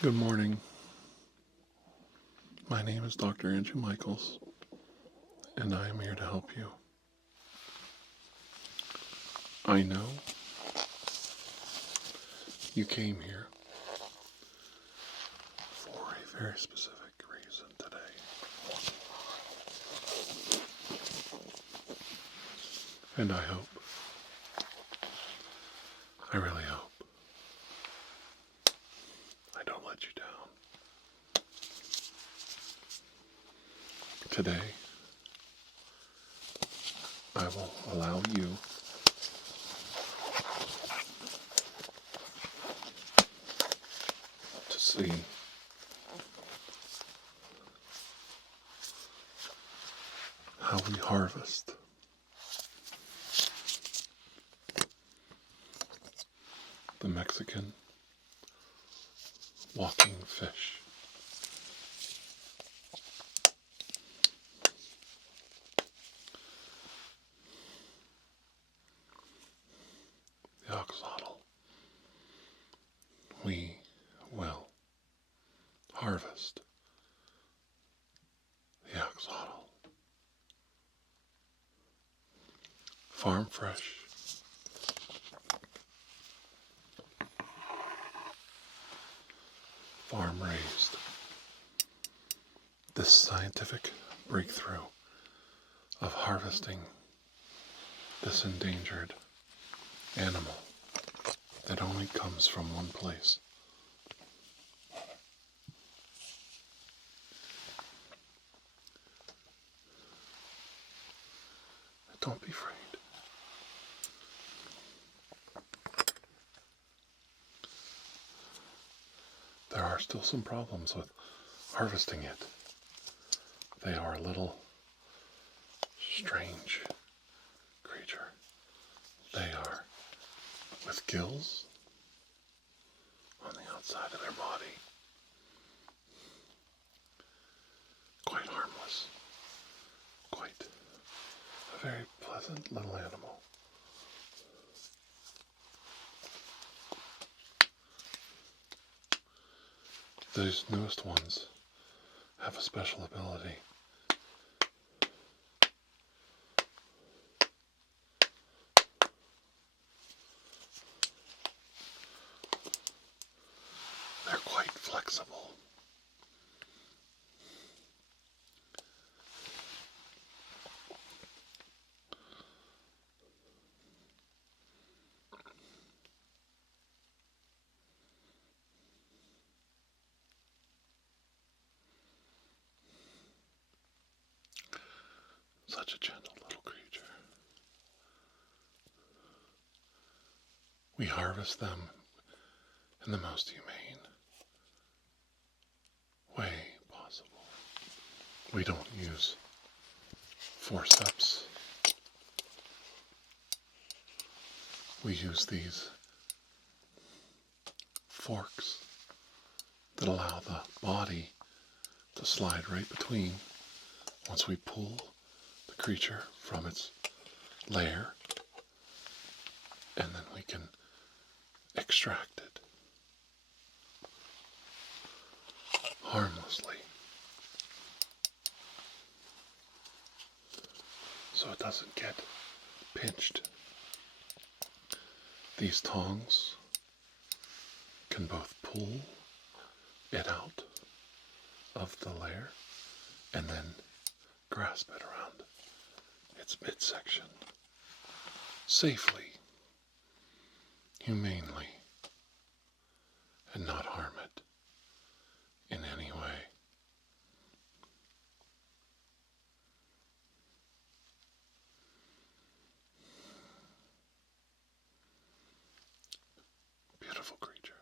Good morning. My name is Dr. Andrew Michaels, and I am here to help you. I know you came here for a very specific reason today. And I really hope, I don't let you down. Today, I will allow you to see how we harvest the Mexican walking fish. The axolotl. We will harvest the axolotl. Farm fresh. Farm raised. This scientific breakthrough of harvesting this endangered animal that only comes from one place. Don't be afraid. There are still some problems with harvesting it. They are a little strange creature. They are with gills on the outside of their body. Quite harmless. Quite a very pleasant little animal. These newest ones have a special ability. They're quite flexible. Such a gentle little creature. We harvest them in the most humane way possible. We don't use forceps. We use these forks that allow the body to slide right between once we pull the creature from its lair, and then we can extract it harmlessly so it doesn't get pinched. These tongs can both pull it out of the lair and then grasp it around its midsection safely, humanely, and not harm it in any way. Beautiful creature.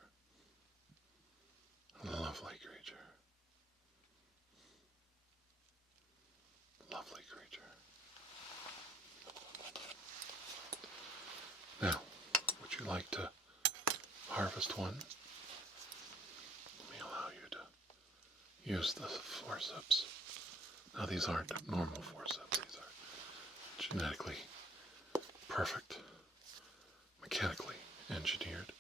Lovely creature. Lovely creature. Now, would you like to harvest one? Let me allow you to use the forceps. Now, these aren't normal forceps. These are genetically perfect, mechanically engineered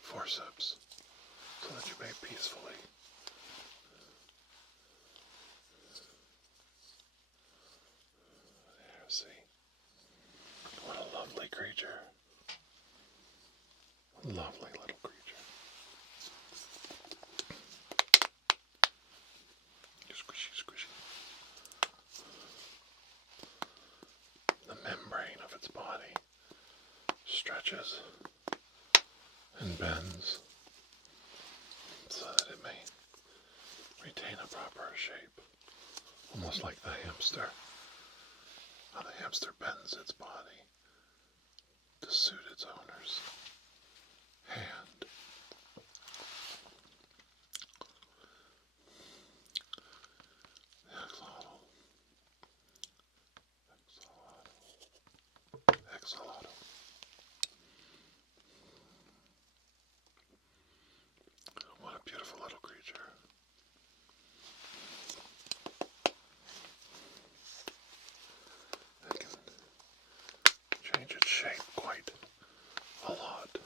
forceps so that you made peacefully. There, see? What a lovely creature. Lovely little creature. Squishy, squishy. The membrane of its body stretches and bends so that it may retain a proper shape, almost like the hamster. How the hamster bends its body to suit its owner's hand. The axolotl. Axolotl. What a beautiful little creature. It can change its shape quite a lot.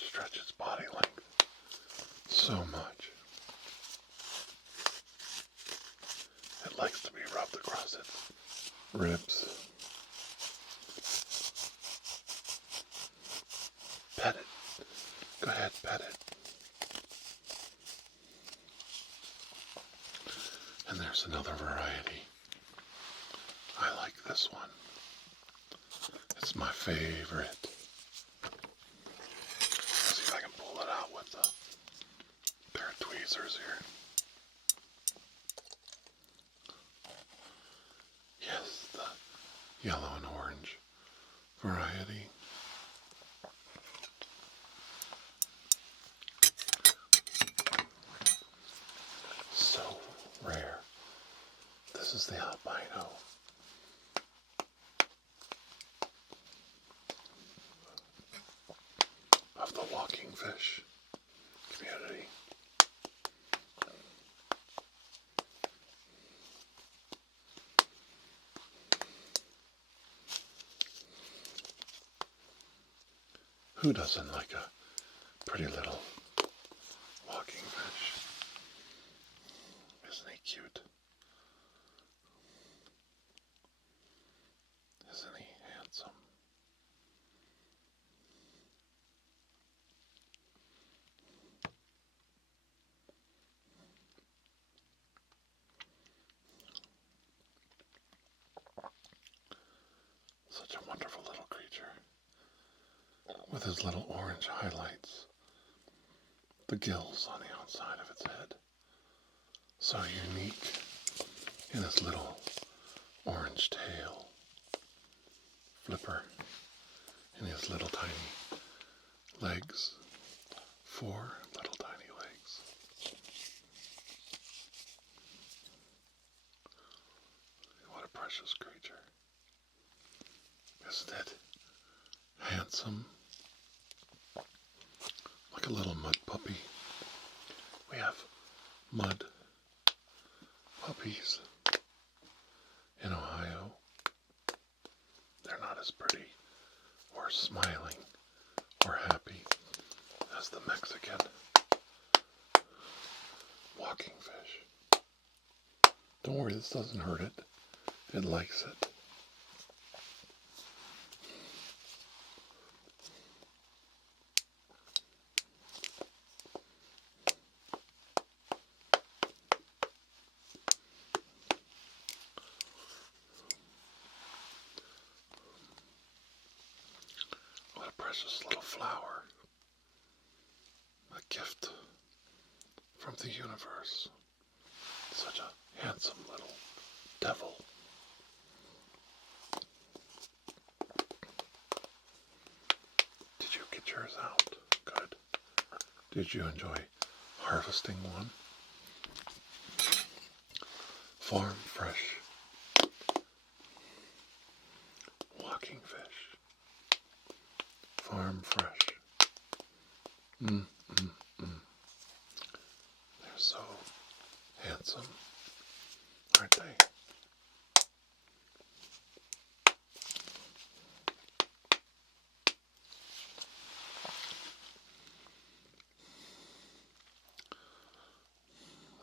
Stretch its body length so much. It likes to be rubbed across its ribs. Pet it. Go ahead, pet it. And there's another variety. I like this one. It's my favorite. Let's see if I can pull it out with a pair of tweezers here. Yes, the yellow and orange variety. So rare. This is the albino. Of the walking fish community. Who doesn't like a pretty little walking fish? Isn't he cute? Isn't he handsome? Such a wonderful little creature. With his little orange highlights, the gills on the outside of its head. So unique in his little orange tail, flipper in his little tiny legs, 4 little tiny legs. What a precious creature. Isn't it handsome? Like a little mud puppy. We have mud puppies in Ohio. They're not as pretty or smiling or happy as the Mexican walking fish. Don't worry, this doesn't hurt it. It likes it. Precious little flower, a gift from the universe. Such a handsome little devil. Did you get yours out? Good. Did you enjoy harvesting one? Farm fresh walking fish. Farm fresh Mm, mm, mm. They're so handsome, aren't they?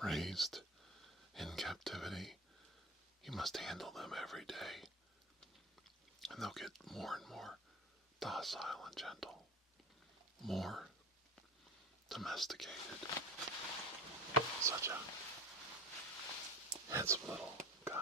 Raised in captivity, you must handle them every day, and they'll get more and more docile and gentle, more domesticated. Such a handsome little guy.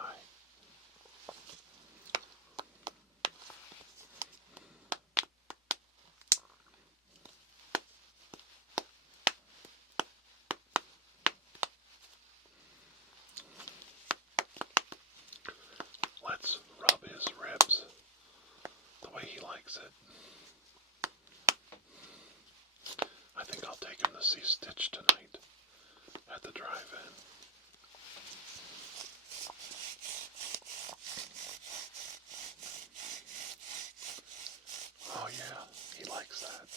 Let's rub his ribs the way he likes it. I think I'll take him to see Stitch tonight at the drive-in. Oh yeah, he likes that.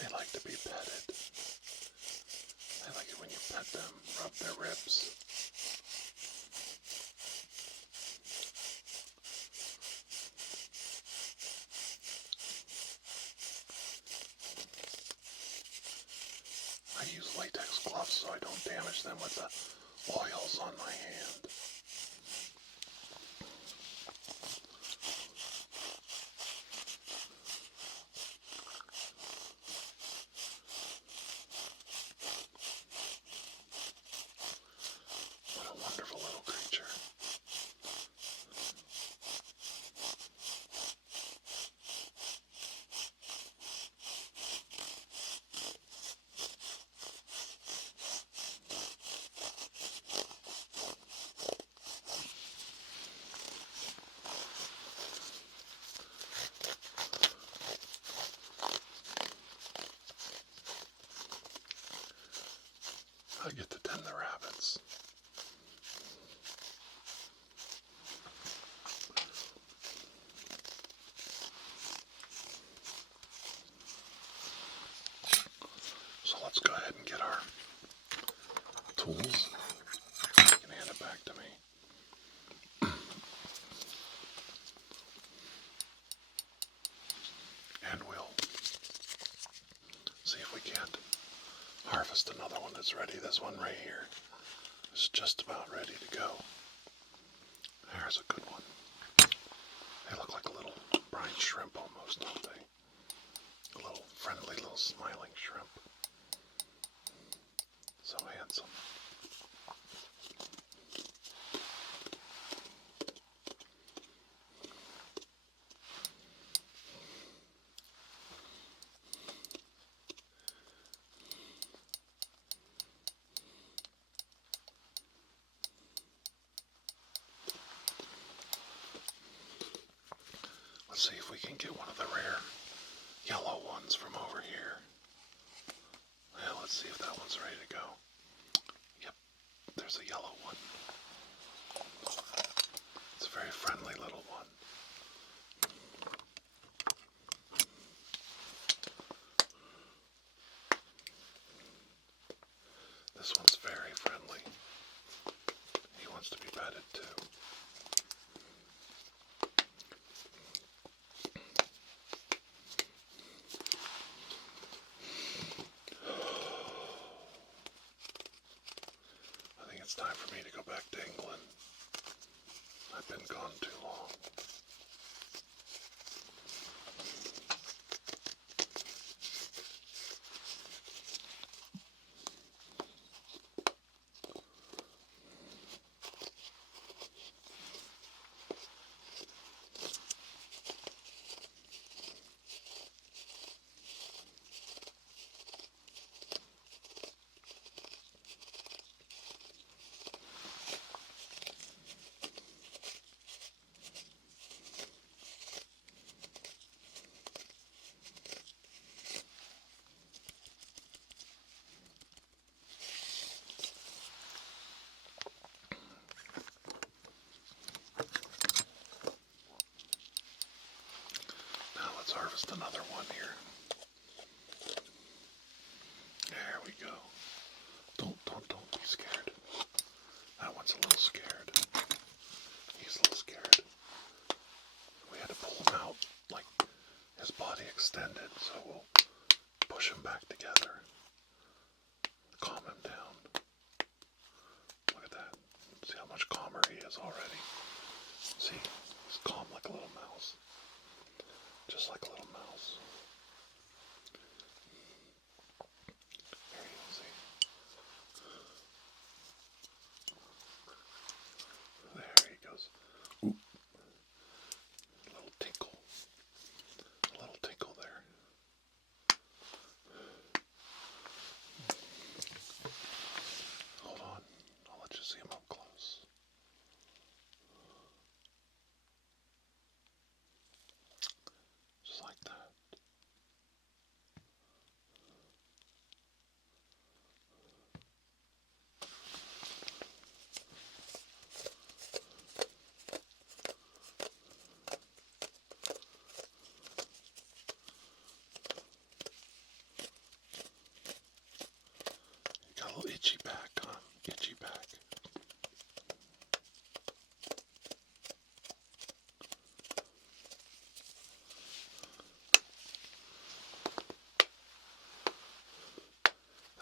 They like to be petted. They like it when you pet them, rub their ribs. I use latex gloves so I don't damage them with the oils on my hand. What a wonderful little creature. I get to tend the rabbits. So let's go ahead and get our tools. You can hand it back to me. And we'll see if we can't harvest another one that's ready. This one right here is just about ready to go. There's a good one. They look like a little brine shrimp almost, don't they? A little friendly, little smiling shrimp. So handsome. Let's see if we can get one of the rare yellow ones from over here. Well, let's see if that one's ready to go. Yep, there's a yellow one. It's a very friendly little one. This one's very friendly. He wants to be petted too. It's time for me to go back to England. I've been gone too long. Just another one here. There we go. Don't be scared. That one's a little scared. He's a little scared. We had to pull him out, like his body extended, so we'll push him back together. Calm him down. Look at that. See how much calmer he is already. See, he's calm like a little mouse. Just like a little mouse. There you go, see. There he goes. Ooh. A little tinkle. A little tinkle there. Hold on. I'll let you see him up close. Just like that. You got a little itchy back, huh? Itchy back.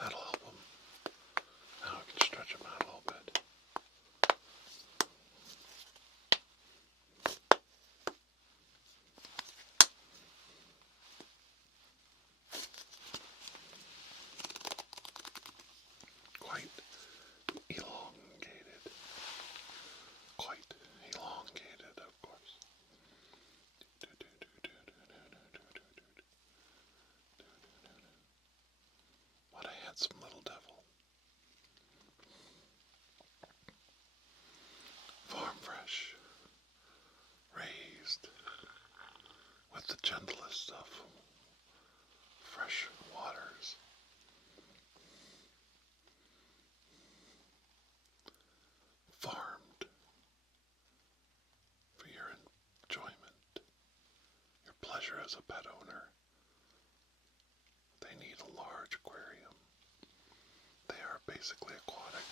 That'll help him. Now we can stretch him out a little bit. Quite elongated. Quite elongated, of course. What a handsome little devil. Farm fresh, raised with the gentlest of fresh waters. Farmed for your enjoyment, your pleasure as a pet owner. They need a large aquarium. They are basically aquatic.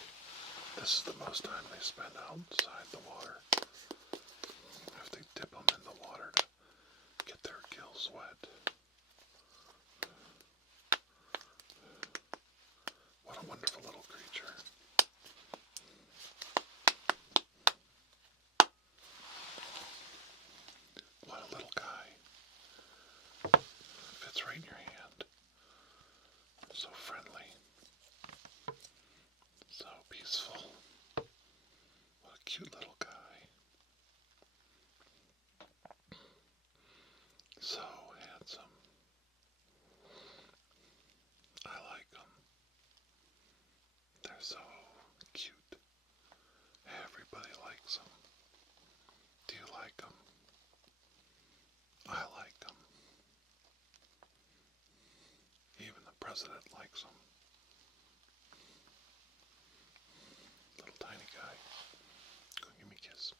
This is the most time they spend outside the water. You have to dip them in the water to get their gills wet. What a wonderful little creature. What a little guy. Fits right in your hand. So friendly. So peaceful. What a cute little guy. So handsome. I like them. They're so cute. Everybody likes them. Do you like them? I like them. Even the president likes them. Little tiny guy. Go give me a kiss.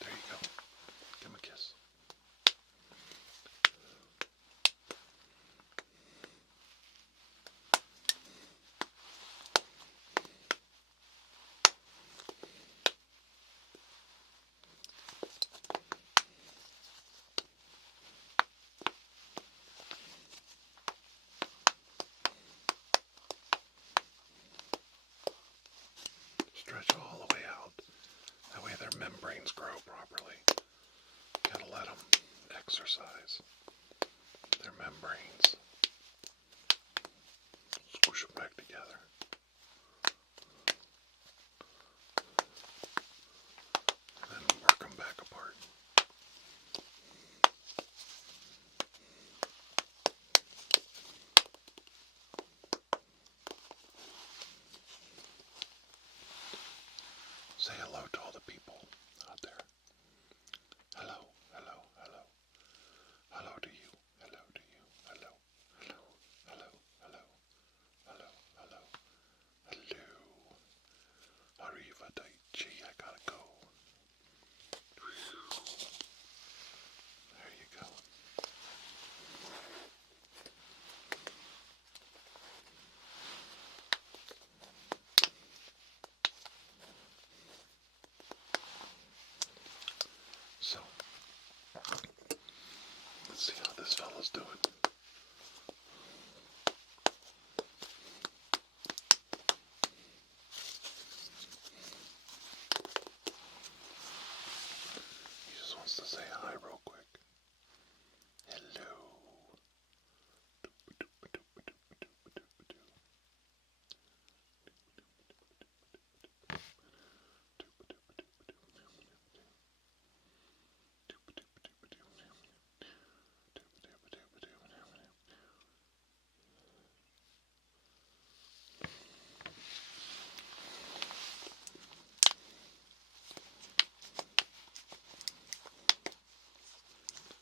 There you go. Give him a kiss. Stretch all the way out. That way their membranes grow properly. Gotta let them exercise their membranes. Squish them back together. And then work them back apart. Say hello to all the people out there. Hello, hello, hello. Hello to you, hello to you, hello, hello, hello, hello, hello, hello, this fella's doing. He just wants to say hi real quick. Hello.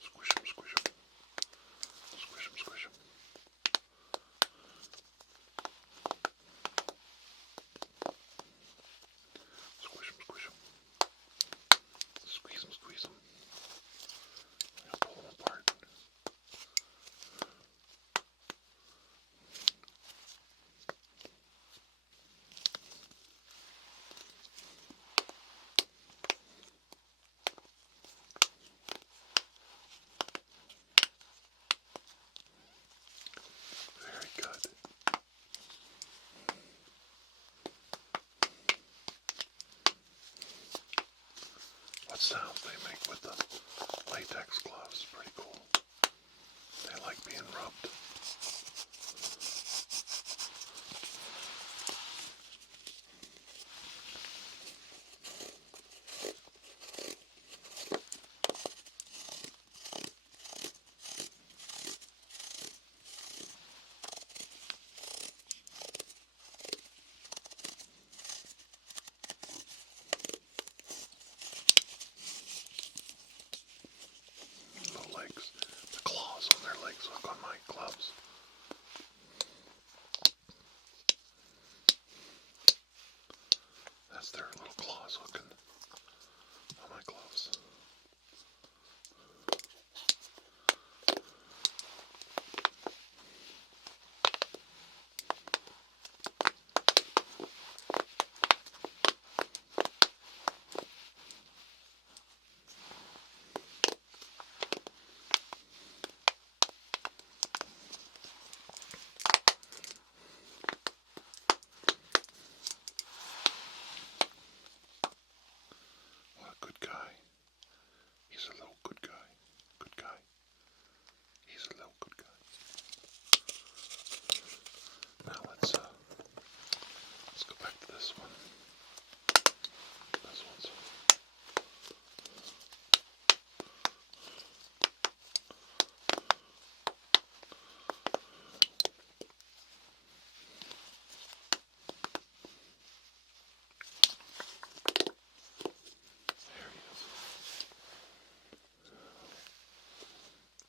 Squish him, squish him. Squish him, squish him. Squish him, squish him. Squeeze him, squeeze him. I'm gonna pull him apart. Very good. What sounds they make with the latex gloves? Pretty cool. They like being rubbed. The legs, the claws on their legs hook on my gloves. That's their little claws hooking on my gloves. What a good guy. He's a little good guy. Good guy. He's a little good guy. Now let's go back to this one. This one's there he is.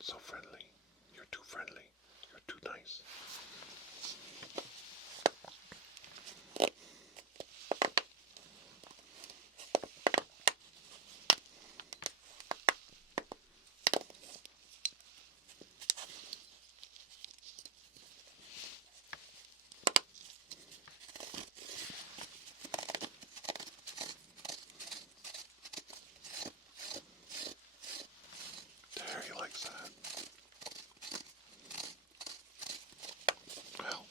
So friendly. You're too friendly. You're too nice. There, he likes that. Well,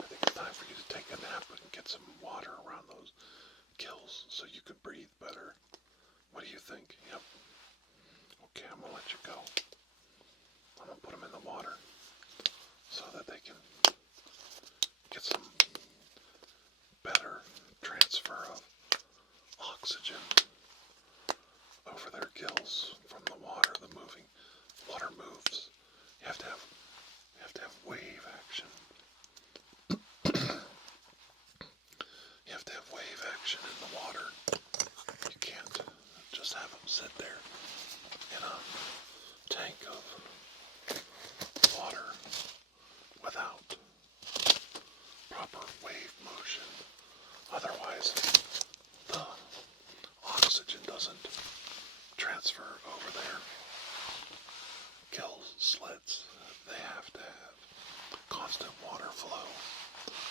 I think it's time for you to take a nap and get some water around those gills so you can breathe better. What do you think? Yep. Okay, I'm going to let you go. I'm going to put them in the water so that they can get some better transfer of oxygen over their gills from the water. The moving water moves. You have to have wave action. You have to have wave action in the water. You can't just have them sit there in a tank of water without proper wave motion. Otherwise, the oxygen doesn't transfer over their gill slits. They have to have constant water flow.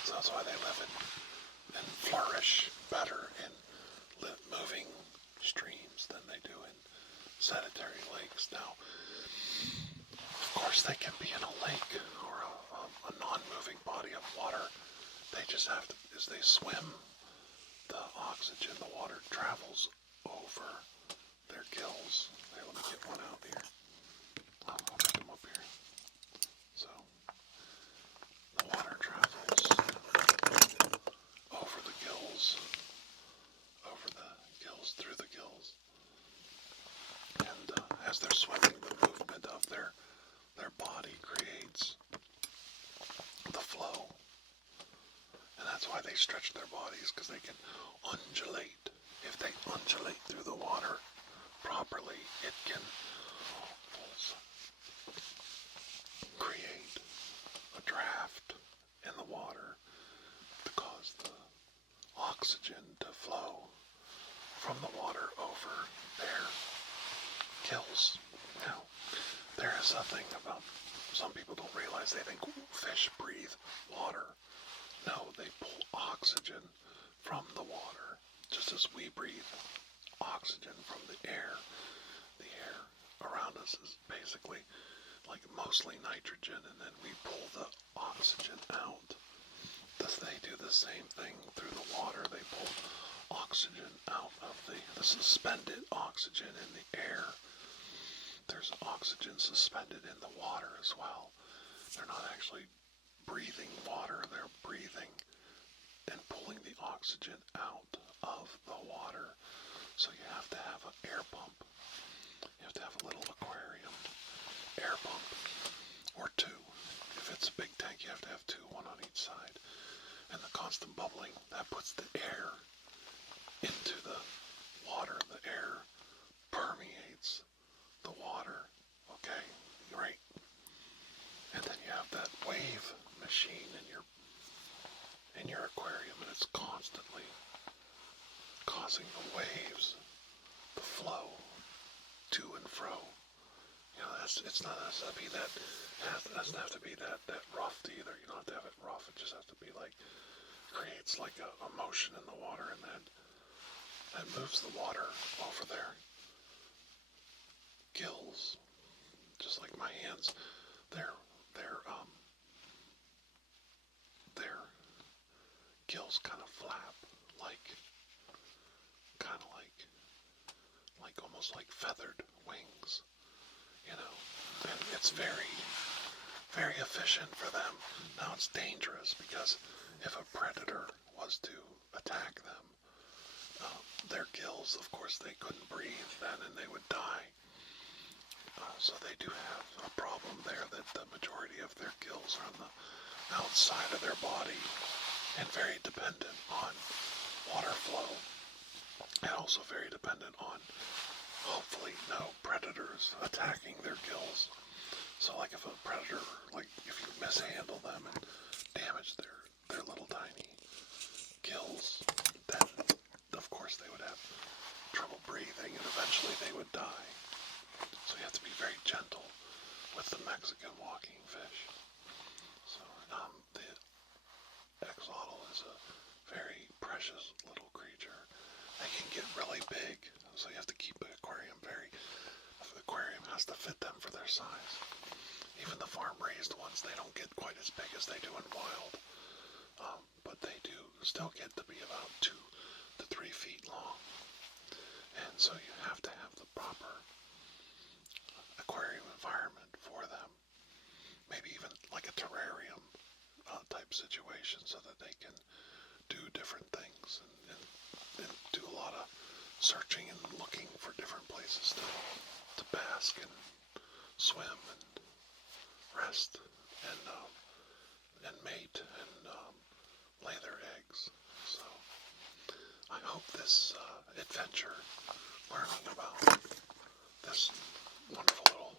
So that's why they live and flourish better in moving streams than they do in sedentary lakes. Now, of course, they can be in a lake or a non-moving body of water. They just have to, as they swim, the oxygen, the water travels over their gills. Here, let me get one out here. I'll pick them up here. So, the water travels over the gills, through the gills. And as they're swimming, the movement of their body creates the flow. And that's why they stretch their bodies, because they can undulate. If they undulate through the water properly, it can create a draft in the water to cause the oxygen to flow from the water over their gills. Now, there is something about, some people don't realize, they think fish breathe water. No, they pull oxygen from the water, just as we breathe oxygen from the air. The air around us is basically like mostly nitrogen, and then we pull the oxygen out. Thus, they do the same thing through the water. They pull oxygen out of the suspended oxygen in the air. There's oxygen suspended in the water as well. They're not actually breathing water, they're breathing and pulling the oxygen out of the water. So you have to have an air pump. You have to have a little aquarium air pump, or two. If it's a big tank, you have to have two, one on each side. And the constant bubbling, that puts the air into the water. The air permeates the water, okay, right? And then you have that wave machine in your aquarium, and it's constantly causing the waves to flow to and fro. You know, it's not has to be that. It doesn't have to be that rough either. You don't have to have it rough. It just has to be like, creates like a motion in the water, and that moves the water over their gills, just like my hands. Their gills kind of flap, like almost like feathered wings, you know. And it's very, very efficient for them. Now it's dangerous, because if a predator was to attack them, their gills, of course, they couldn't breathe then, and they would die. So they do have a problem there, that the majority of their gills are on the outside of their body and very dependent on water flow, and also very dependent on, hopefully, no predators attacking their gills. So like if a predator, like if you mishandle them and damage their little tiny gills, then of course they would have trouble breathing, and eventually they would die. So you have to be very gentle with the Mexican walking fish. So the axolotl is a very precious little creature. They can get really big, so you have to keep the aquarium the aquarium has to fit them for their size. Even the farm-raised ones, they don't get quite as big as they do in wild, but they do still get to be about 2 to 3 feet long. And so you have to have the proper aquarium environment for them. Maybe even like a terrarium type situation, so that they can do different things and do a lot of searching and looking for different places to bask and swim and rest and mate and lay their eggs. So I hope this adventure, learning about this wonderful little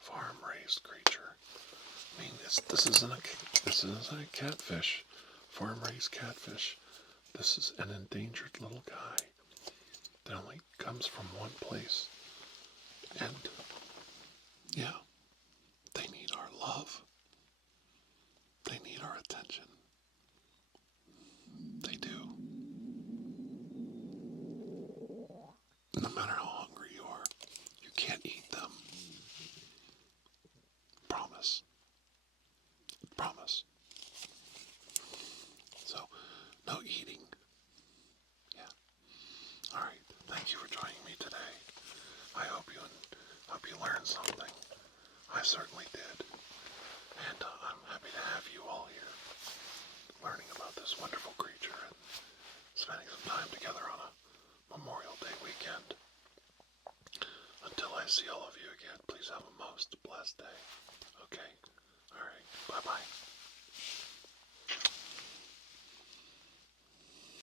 farm-raised creature. I mean, this isn't a catfish, farm-raised catfish. This is an endangered little guy that only comes from one place. And yeah, they need our love. They need our attention. They do. No matter how hungry you are, you can't eat them. Promise. Promise. So, no eating. Yeah. Alright, thank you for joining me today. I hope you learned something. I certainly did. And I'm happy to have you all here learning about this wonderful creature and spending some time together on a Memorial Day weekend. Until I see all of you again, please have a most blessed day. Okay? Alright, bye-bye.